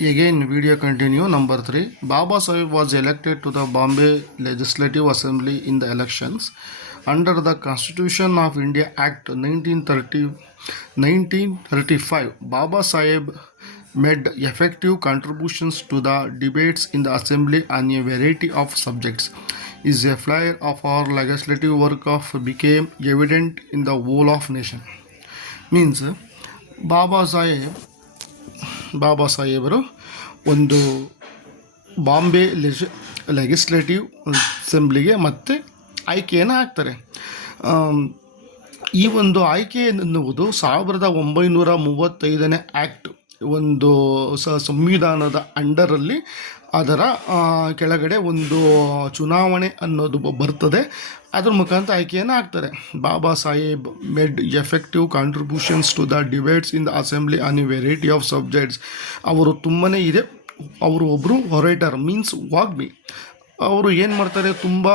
Again, video continue. Number 3. Baba Sahib was elected to the Bombay Legislative Assembly in the elections under the Constitution of India Act 1935. Baba Sahib made effective contributions to the debates in the assembly on a variety of subjects. His flyer of our legislative work of became evident in the whole of nation. Means Baba Saheb ಬಾಬಾ ಸಾಹೇಬರು ಒಂದು Bombay legislative ಅಸೆಂಬ್ಲಿಗೆ ಮತ್ತೆ ಆಯ್ಕೆಯನ್ನು ಆಗ್ತಾರೆ. ಈ ಒಂದು ಆಯ್ಕೆ ಎನ್ನುವುದು 1935ನೇ act, ಒಂದು ಸಂವಿಧಾನದ ಅಂಡರಲ್ಲಿ ಅದರ ಕೆಳಗಡೆ ಒಂದು ಚುನಾವಣೆ ಅನ್ನೋದು ಬರ್ತದೆ. ಅದ್ರ ಮುಖಾಂತರ ಆಯ್ಕೆಯನ್ನು ಆಗ್ತಾರೆ. Baba Saheb made effective contributions to the debates in the assembly on a variety of subjects. ಅವರು ತುಂಬಾ ಇದೆ. ಅವರು ಒಬ್ಬರು ಹೊರೈಟರ್ ಮೀನ್ಸ್ ವಾಗ್ಮಿ. ಅವರು ಏನು ಮಾಡ್ತಾರೆ, ತುಂಬ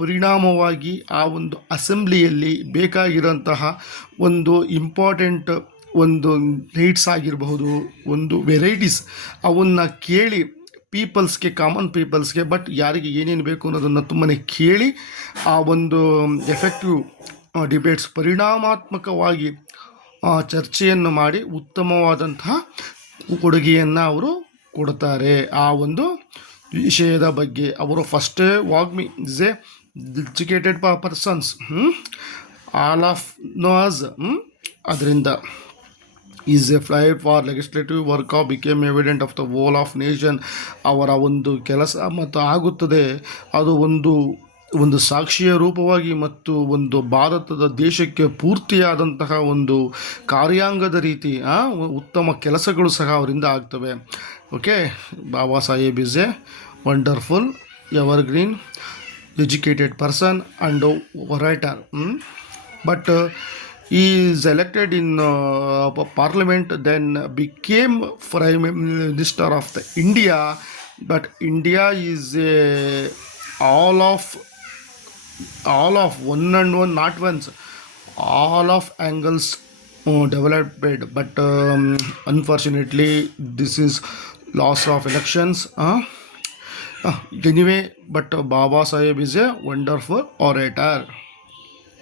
ಪರಿಣಾಮವಾಗಿ ಆ ಒಂದು ಅಸೆಂಬ್ಲಿಯಲ್ಲಿ ಬೇಕಾಗಿರೋಂತಹ ಒಂದು ಇಂಪಾರ್ಟೆಂಟ್ ಒಂದು ನೀಡ್ಸ್ ಆಗಿರಬಹುದು, ಒಂದು ವೆರೈಟೀಸ್ ಅವನ್ನು ಕೇಳಿ ಪೀಪಲ್ಸ್ಗೆ, ಕಾಮನ್ ಪೀಪಲ್ಸ್ಗೆ, ಬಟ್ ಯಾರಿಗೆ ಏನೇನು ಬೇಕು ಅನ್ನೋದನ್ನು ತುಂಬಾ ಕೇಳಿ ಆ ಒಂದು ಎಫೆಕ್ಟಿವ್ ಡಿಬೇಟ್ಸ್, ಪರಿಣಾಮಾತ್ಮಕವಾಗಿ ಚರ್ಚೆಯನ್ನು ಮಾಡಿ ಉತ್ತಮವಾದಂತಹ ಕೊಡುಗೆಯನ್ನು ಅವರು ಕೊಡ್ತಾರೆ. ಆ ಒಂದು ವಿಷಯದ ಬಗ್ಗೆ ಅವರು ಫಸ್ಟೇ ವಾಗ್ಮಿ is a educated persons, all of knows. ಅದರಿಂದ is a flight for legislative work of became evident of the whole of nation. ಅವರ ಒಂದು ಕೆಲಸ ಮತ್ತು ಆಗುತ್ತದೆ, ಅದು ಒಂದು ಸಾಕ್ಷಿಯ ರೂಪವಾಗಿ ಮತ್ತು ಒಂದು ಭಾರತದ ದೇಶಕ್ಕೆ ಪೂರ್ತಿಯಾದಂತಹ ಒಂದು ಕಾರ್ಯಾಂಗದ ರೀತಿ ಉತ್ತಮ ಕೆಲಸಗಳು ಸಹ ಅವರಿಂದ ಆಗ್ತವೆ. Okay, Baba Saheb is A wonderful evergreen educated person and writer. But he is elected in parliament, then became prime minister of the India. But India is all of one and one, not once, all of angles developed. But unfortunately this is loss of elections. Anyway, but Baba Sahib is a wonderful orator.